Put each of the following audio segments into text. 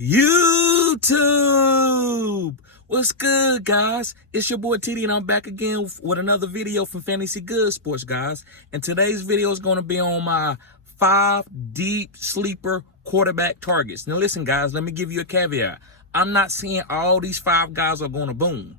YouTube. What's good, guys? It's your boy TD, and I'm back again with another video from Fantasy Good Sports, guys. And today's video is going to be on my 5 deep sleeper quarterback targets. Now, listen, guys, let me give you a caveat. I'm not saying all these 5 guys are going to boom.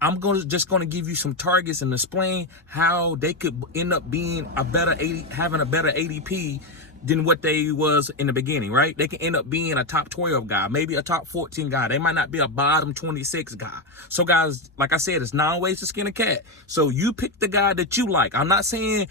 I'm just going to give you some targets and explain how they could end up being having a better ADP than what they was in the beginning, right? They can end up being a top 12 guy, maybe a top 14 guy. They might not be a bottom 26 guy. So, guys, like I said, it's 9 ways to skin a cat. So you pick the guy that you like. I'm not saying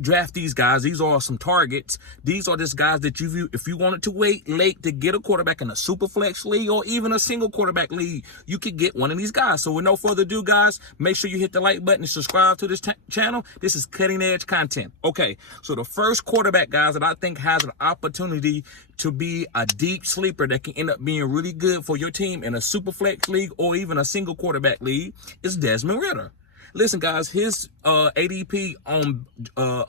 draft these guys. These are some targets. These are just guys that if you wanted to wait late to get a quarterback in a super flex league or even a single quarterback league, you could get one of these guys. So with no further ado, guys, make sure you hit the like button and subscribe to this channel. This is cutting edge content. Okay, so the first quarterback, guys, that I think has an opportunity to be a deep sleeper that can end up being really good for your team in a super flex league or even a single quarterback league is Desmond Ritter. Listen, guys, his ADP on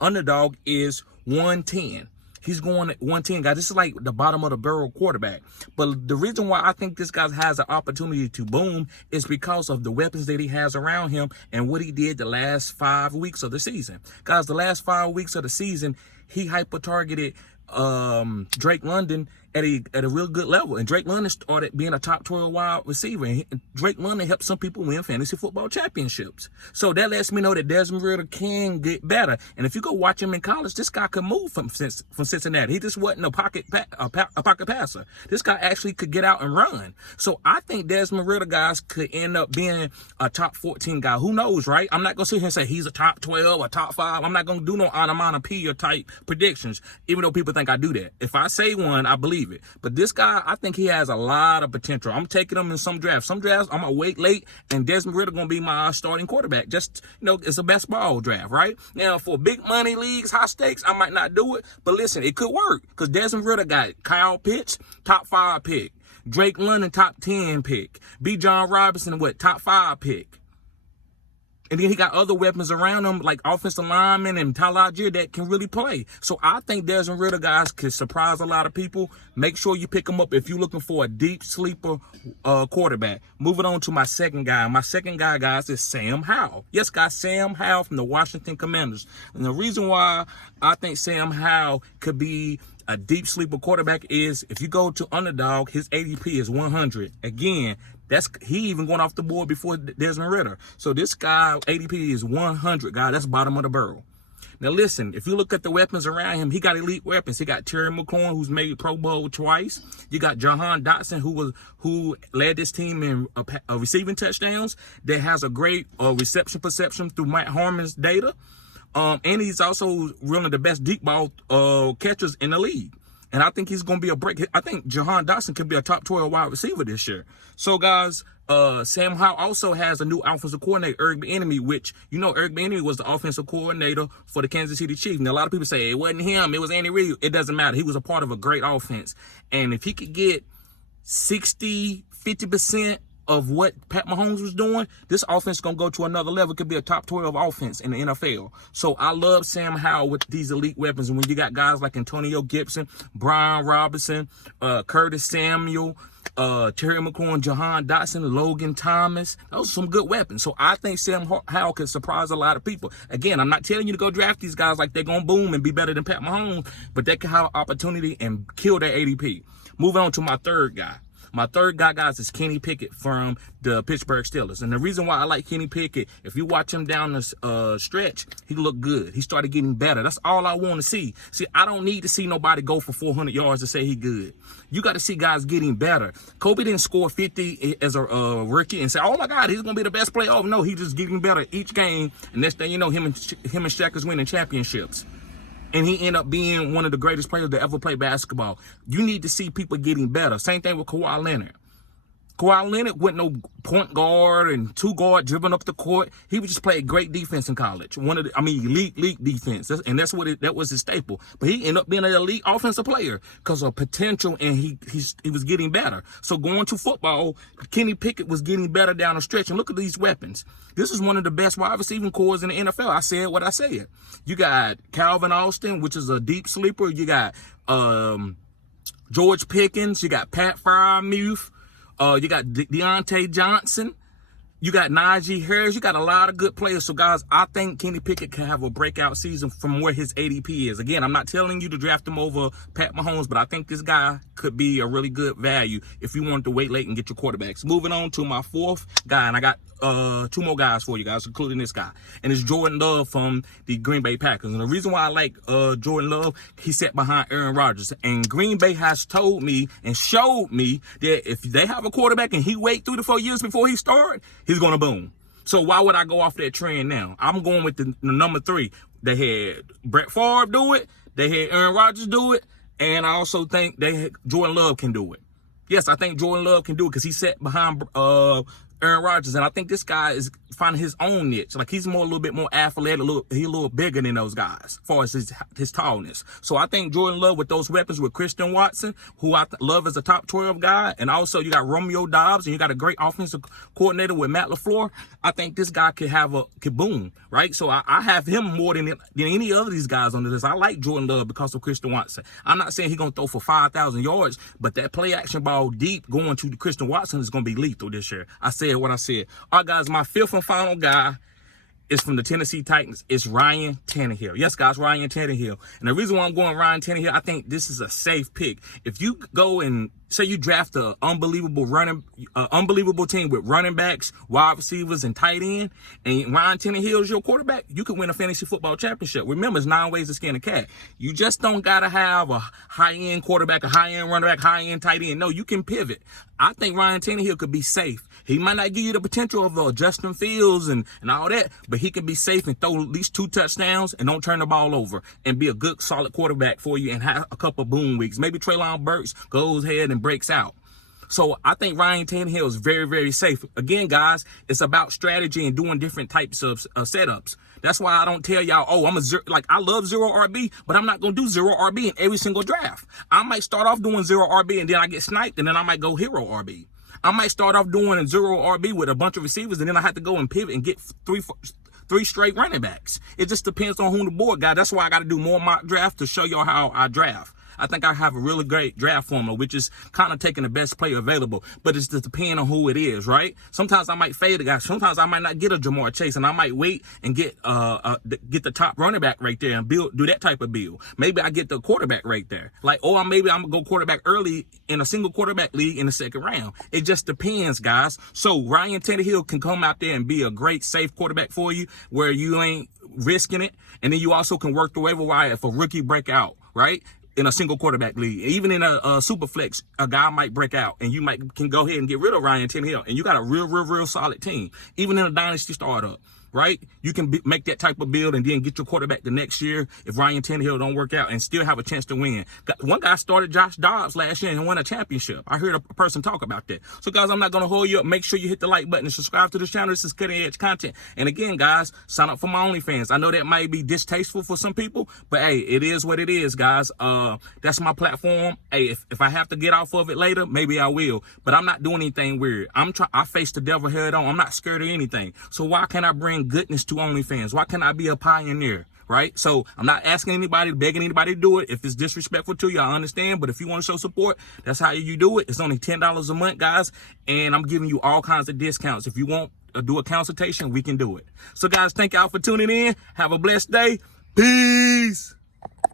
Underdog is 110. He's going at 110, guys. This is like the bottom of the barrel quarterback. But the reason why I think this guy has an opportunity to boom is because of the weapons that he has around him and what he did the last 5 weeks of the season. Guys, the last 5 weeks of the season, he hyper-targeted Drake London at a real good level, and Drake London started being a top 12 wide receiver, and Drake London helped some people win fantasy football championships. So that lets me know that Desmond Ritter can get better. And if you go watch him in college, this guy could move from Cincinnati. He just wasn't a pocket passer. This guy actually could get out and run. So I think Desmond Ritter, guys, could end up being a top 14 guy. Who knows, right? I'm not gonna sit here and say he's a top 12 or top 5. I'm not gonna do no onomatopoeia type predictions, even though people think I do that. If I say one, I believe it. But this guy, I think he has a lot of potential. I'm taking him in some drafts. Some drafts, I'm going to wait late, and Desmond Ritter going to be my starting quarterback. Just, it's a best ball draft, right? Now, for big money leagues, high stakes, I might not do it. But listen, it could work because Desmond Ritter got Kyle Pitts, top 5 pick. Drake London, top 10 pick. B. John Robinson, top 5 pick. And then he got other weapons around him, like offensive linemen and Tyler Algier that can really play. So I think Desmond Ritter, guys, could surprise a lot of people. Make sure you pick him up if you're looking for a deep sleeper quarterback. Moving on to my second guy. My second guy, guys, is Sam Howell. Yes, guys, Sam Howell from the Washington Commanders. And the reason why I think Sam Howell could be a deep sleeper quarterback is if you go to Underdog, his ADP is 100. Again, he even going off the board before Desmond Ritter. So this guy, ADP is 100, guys. That's bottom of the barrel. Now, listen, if you look at the weapons around him, he got elite weapons. He got Terry McLaurin, who's made Pro Bowl twice. You got Jahan Dotson, who led this team in receiving touchdowns, that has a great reception perception through Matt Harmon's data. And he's also one of the best deep ball catchers in the league. And I think he's going to be a break. I think Jahan Dotson could be a top 12 wide receiver this year. So, guys, Sam Howell also has a new offensive coordinator, Eric Bieniemy, which, Eric Bieniemy was the offensive coordinator for the Kansas City Chiefs. Now, a lot of people say it wasn't him, it was Andy Reid. It doesn't matter. He was a part of a great offense. And if he could get 50% of what Pat Mahomes was doing, this offense is going to go to another level. It could be a top 12 offense in the NFL. So I love Sam Howell with these elite weapons. And when you got guys like Antonio Gibson, Brian Robinson, Curtis Samuel, Terry McLaurin, Jahan Dotson, Logan Thomas, those are some good weapons. So I think Sam Howell can surprise a lot of people. Again, I'm not telling you to go draft these guys like they're going to boom and be better than Pat Mahomes, but they can have an opportunity and kill their ADP. Moving on to my third guy. My third guy, guys, is Kenny Pickett from the Pittsburgh Steelers. And the reason why I like Kenny Pickett, if you watch him down the stretch, he looked good. He started getting better. That's all I want to see. See, I don't need to see nobody go for 400 yards to say he good. You got to see guys getting better. Kobe didn't score 50 as a rookie and say, oh, my God, he's going to be the best player. Oh, no, he's just getting better each game. And next thing you know, him and Shaq is winning championships. And he ended up being one of the greatest players to ever play basketball. You need to see people getting better. Same thing with Kawhi Leonard. Kawhi Leonard wasn't no point guard and two guard dribbling up the court. He would just play great defense in college. Elite defense. That was his staple. But he ended up being an elite offensive player because of potential, and he was getting better. So going to football, Kenny Pickett was getting better down the stretch. And look at these weapons. This is one of the best wide receiving cores in the NFL. I said what I said. You got Calvin Austin, which is a deep sleeper. You got George Pickens. You got Pat Freiermuth. You got Deontay Johnson. You got Najee Harris. You got a lot of good players. So, guys, I think Kenny Pickett can have a breakout season from where his ADP is. Again, I'm not telling you to draft him over Pat Mahomes, but I think this guy could be a really good value if you wanted to wait late and get your quarterbacks. Moving on to my fourth guy, and I got two more guys for you guys, including this guy. And it's Jordan Love from the Green Bay Packers. And the reason why I like Jordan Love, he sat behind Aaron Rodgers. And Green Bay has told me and showed me that if they have a quarterback and he wait 3 to 4 years before he start, he's going to boom. So why would I go off that trend now? I'm going with the number 3. They had Brett Favre do it. They had Aaron Rodgers do it. And I also think Jordan Love can do it. Yes, I think Jordan Love can do it because he sat behind Aaron Rodgers, and I think this guy is finding his own niche. Like, he's a little bit more athletic, he's a little bigger than those guys as far as his tallness. So I think Jordan Love with those weapons with Christian Watson, who I love as a top 12 guy, and also you got Romeo Doubs, and you got a great offensive coordinator with Matt LaFleur. I think this guy could boom, right? So I have him more than any other of these guys on the list. I like Jordan Love because of Christian Watson. I'm not saying he's going to throw for 5,000 yards, but that play action ball deep going to Christian Watson is going to be lethal this year. I said what I said. All right, guys, my fifth and final guy is from the Tennessee Titans. It's Ryan Tannehill. Yes, guys, Ryan Tannehill. And the reason why I'm going Ryan Tannehill, I think this is a safe pick. If you go and say you draft an unbelievable team with running backs, wide receivers, and tight end, and Ryan Tannehill is your quarterback, you can win a fantasy football championship. Remember, it's 9 ways to skin a cat. You just don't got to have a high-end quarterback, a high-end running back, high-end tight end. No, you can pivot. I think Ryan Tannehill could be safe. He might not give you the potential of Justin Fields and all that, but he can be safe and throw at least 2 touchdowns and don't turn the ball over and be a good, solid quarterback for you and have a couple boom weeks. Maybe Treylon Burks goes ahead and breaks out. So I think Ryan Tannehill is very, very safe. Again, guys, it's about strategy and doing different types of setups. That's why I don't tell y'all, oh, I love 0 RB, but I'm not going to do 0 RB in every single draft. I might start off doing 0 RB and then I get sniped and then I might go hero RB. I might start off doing a 0 RB with a bunch of receivers and then I have to go and pivot and get three straight running backs. It just depends on who the board got. That's why I got to do more mock draft to show y'all how I draft. I think I have a really great draft formula, which is kind of taking the best player available, but it's just depending on who it is, right? Sometimes I might fade a guy. Sometimes I might not get a Jamar Chase, and I might wait and get the top running back right there and do that type of build. Maybe I get the quarterback right there. Maybe I'm going to go quarterback early in a single quarterback league in the second round. It just depends, guys. So Ryan Tannehill can come out there and be a great, safe quarterback for you where you ain't risking it. And then you also can work the waiver wire if a rookie break out, right? In a single quarterback league, even in a super flex, a guy might break out and you can go ahead and get rid of Ryan Tannehill and you got a real solid team. Even in a dynasty startup, right? You can make that type of build and then get your quarterback the next year if Ryan Tannehill don't work out and still have a chance to win. One guy started Josh Dobbs last year and won a championship. I heard a person talk about that. So, guys, I'm not going to hold you up. Make sure you hit the like button and subscribe to this channel. This is cutting edge content. And again, guys, sign up for my OnlyFans. I know that might be distasteful for some people, but hey, it is what it is, guys. That's my platform. Hey, if I have to get off of it later, maybe I will. But I'm not doing anything weird. I face the devil head on. I'm not scared of anything. So why can't I bring goodness to OnlyFans? Why can't I be a pioneer? Right? So I'm not asking anybody, begging anybody to do it. If it's disrespectful to you, I understand. But if you want to show support, that's how you do it. It's only $10 a month, guys. And I'm giving you all kinds of discounts. If you want to do a consultation, we can do it. So, guys, thank y'all for tuning in. Have a blessed day. Peace.